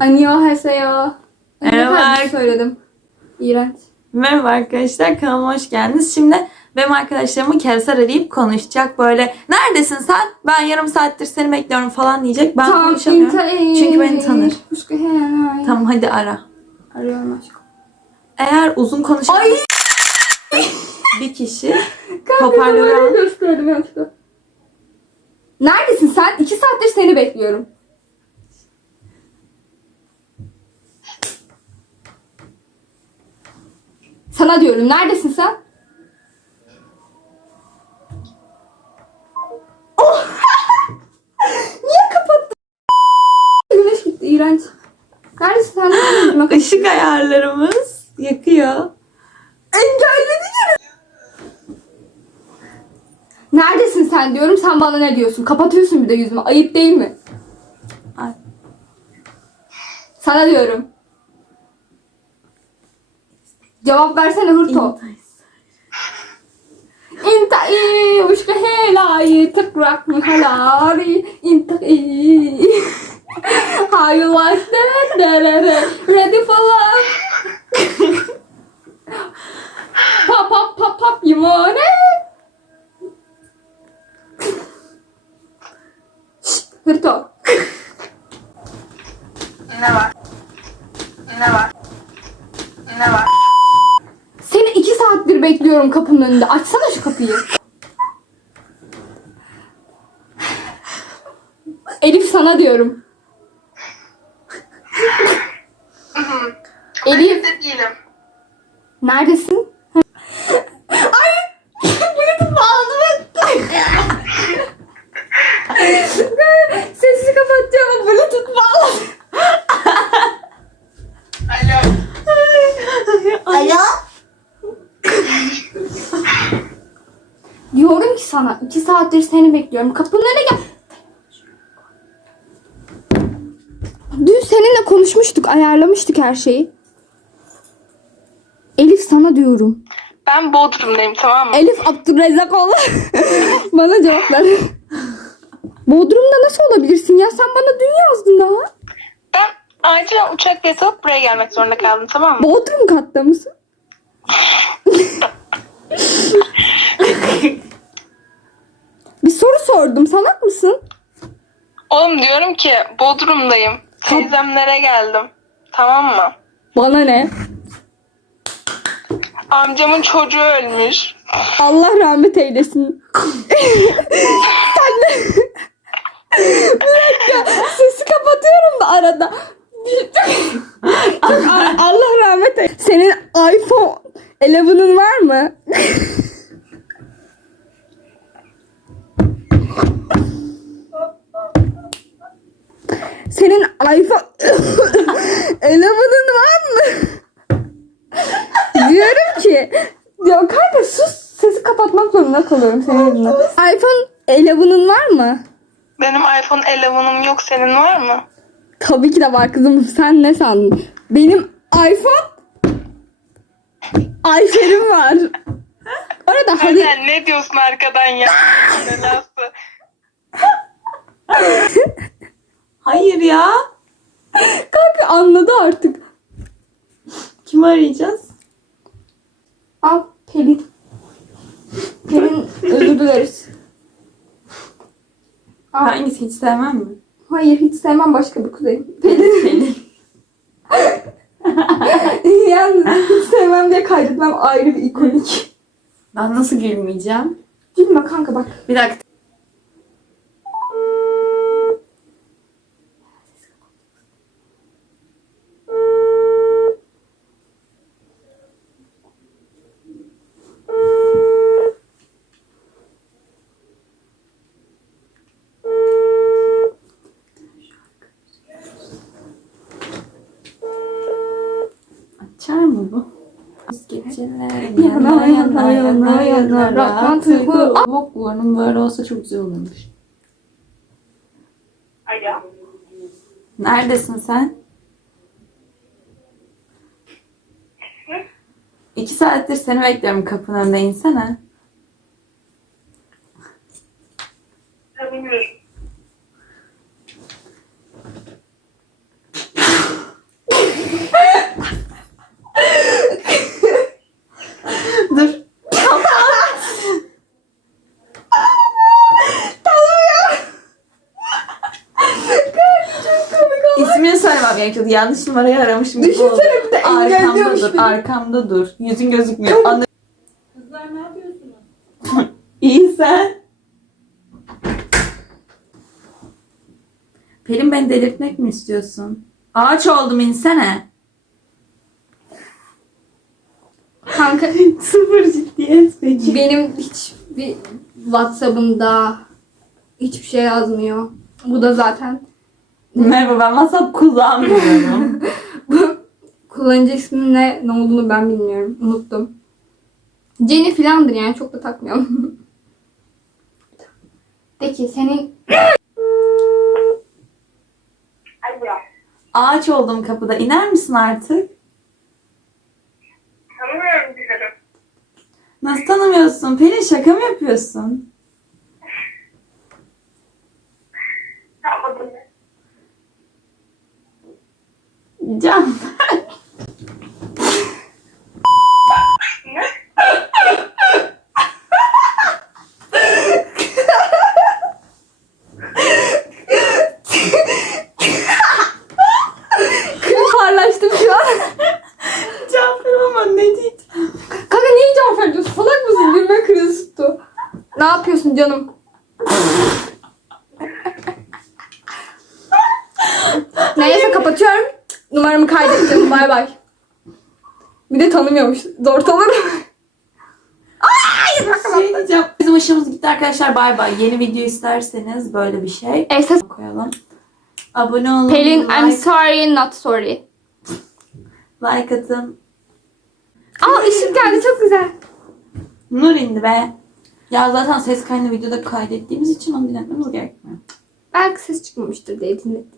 Annyeonghaseyo. Merhaba. Söyledim. İğrenç. Merhaba arkadaşlar kanalıma hoş geldiniz. Şimdi benim arkadaşlarımı Kevser arayıp konuşacak böyle neredesin sen? Ben yarım saattir seni bekliyorum falan diyecek. Ben konuşamıyorum. Çünkü beni tanır. Tamam. Tamam hadi ara. Arıyorum aşkım. Eğer uzun konuşan bir kişi al. numarayı gösterdim yanlışlıkla. Neredesin sen? İki saattir seni bekliyorum. Sana diyorum neredesin sen? Oh! Niye kapattın? Güneş gitti iğrenç. Neredesin sen? Neredesin? ışık ayarlarımız yakıyor. Engelledi yine. Neredesin sen diyorum sen bana ne diyorsun? Kapatıyorsun bir de yüzümü. Ayıp değil mi? Ay. Sana diyorum. Cevap versene Hırto. İntai uşka helai tıkrak mı halari intai How you like that? Ready for love? pop pop pop pop you want it? Hırto. Saattir bekliyorum kapının önünde. Açsana şu kapıyı. Elif sana diyorum. Elif Evde değilim. neredesin? Ay! Bluetooth bağladım. Sesi kapatacağım ama Bluetooth bağladım. Alo. Alo. Diyorum ki sana iki saattir seni bekliyorum. Kapının önüne gel. Dün seninle konuşmuştuk, ayarlamıştık her şeyi. Elif sana diyorum. Ben Bodrum'dayım tamam mı? Elif Abdurrezakoğlu. bana cevap ver. Bodrum'da nasıl olabilirsin ya? Sen bana dün yazdın daha. Ben acilen uçak bileti alıp buraya gelmek zorunda kaldım tamam mı? Bodrum katta mısın? Bir soru sordum. Salak mısın? Oğlum diyorum ki Bodrum'dayım. Teyzemlere geldim. Tamam mı? Bana ne? Amcamın çocuğu ölmüş. Allah rahmet eylesin. Sen de... bir dakika. Sesi kapatıyorum da arada. Allah rahmet eylesin. Senin iPhone 11'ın var mı? iPhone 11'ın var mı? Diyorum ki ya kanka sus sesi kapatmak zorunda kalıyorum senin yüzünden. iPhone 11'ın var mı? Benim iPhone 11'ım yok senin var mı? Tabii ki de var kızım. Sen ne sandın? Benim iPhone iPhone'im var. Orada hadi Sen ne diyorsun arkadan ya? Hayır ya. kanka anladı artık. Kimi arayacağız? Al Pelin. Pelin özür dileriz. Al. Hangisi hiç sevmem mi? Hayır hiç sevmem başka bir kuzey. Pelin. Pelin. Yalnız hiç sevmem diye kaydetmem ayrı bir ikonik. Ben nasıl gülmeyeceğim? Gülme kanka bak. Bir dakika. Açar mı bu? Geceler Yana, yana, yana, yana, Rahman Tuggu. Boklarının böyle olsa çok güzel olurmuş. Alo. Neredesin sen? İki saattir seni bekliyorum kapının önünde insene. Bilmiyorum. İsmini söylemem gerekiyordu. Yanlış numarayı aramışım. gibi oldu. Düşünsene bir de Arkamda engelliyormuş dur, beni. arkamda dur. Yüzün gözükmüyor. Kızlar ne yapıyorsunuz? İyi sen. Pelin beni delirtmek mi istiyorsun? Ağaç oldum insene. Kanka Sıfır ciddiyet peki. benim hiçbir Whatsapp'ımda hiçbir şey yazmıyor. Bu da zaten Merhaba ben WhatsApp kullanmıyorum. bu kullanıcı isminin ne, ne olduğunu ben bilmiyorum. Unuttum. Jenny filandır yani çok da takmıyorum. De ki senin Alo. Ağaç oldum kapıda. İner misin artık? Tanımıyorum dilerim. Nasıl tanımıyorsun? Pelin şaka mı yapıyorsun? Ama ne diyeceğim? Kanka niye Cafer diyorsun? Salak mısın? Gülme krizi tuttu. Ne yapıyorsun canım? Neyse kapatıyorum. Numaramı kaydettim. Bay bay. Bir de tanımıyormuş. Zor tanır. Şey diyeceğim. Bizim hoşumuz gitti arkadaşlar. Bay bay. Yeni video isterseniz böyle bir şey Esas koyalım. Abone olun. Pelin like, I'm sorry not sorry. like atın. Aa ışık geldi çok güzel. Nur indi be. Ya zaten ses kaydını videoda kaydettiğimiz için onu dinletmemiz gerekmiyor. Belki ses çıkmamıştır diye dinlettim.